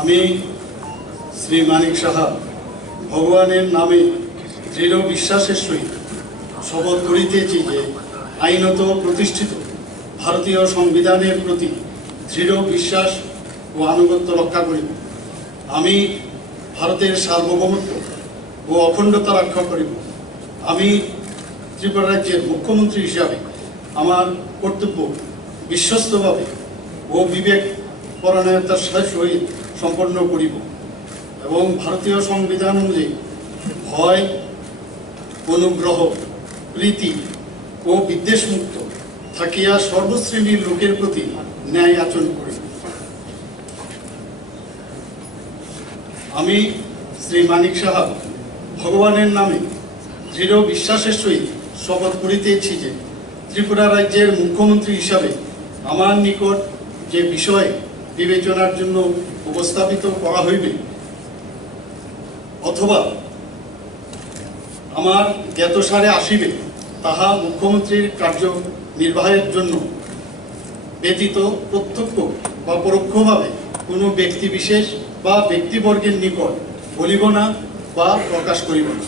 আমি শ্রী মানিক সাহা ভগবানের নামে দৃঢ় বিশ্বাসের সহিত শপথ করিতেছি যে আইনত প্রতিষ্ঠিত ভারতীয় সংবিধানের প্রতি দৃঢ় বিশ্বাস ও আনুগত্য রক্ষা করিব। আমি ভারতের সার্বভৌমত্ব ও অখণ্ডতা রক্ষা করিব। আমি ত্রিপুরা রাজ্যের মুখ্যমন্ত্রী হিসাবে আমার কর্তব্য বিশ্বস্তভাবে ও বিবেক পরায়ণতার সহিত সম্পন্ন করিব এবং ভারতীয় সংবিধান অনুযায়ী ভয়, অনুগ্রহ, প্রীতি ও বিদ্বেষমুক্ত থাকিয়া সর্বশ্রেণীর লোকের প্রতি ন্যায় আচরণ করিব। আমি শ্রী মানিক সাহা ভগবানের নামে দৃঢ় বিশ্বাসের সহিত শপথ করিতেছি যে ত্রিপুরা রাজ্যের মুখ্যমন্ত্রী হিসাবে আমার নিকট যে বিষয় বিবেচনার জন্য উপস্থাপিত করা হইবে অথবা আমার জ্ঞাতসারে আসিবে তাহা মুখ্যমন্ত্রীর কার্য নির্বাহের জন্য ব্যতীত প্রত্যক্ষ বা পরোক্ষভাবে কোনো ব্যক্তি বিশেষ বা ব্যক্তিবর্গের নিকট বলিব না বা প্রকাশ করিব না।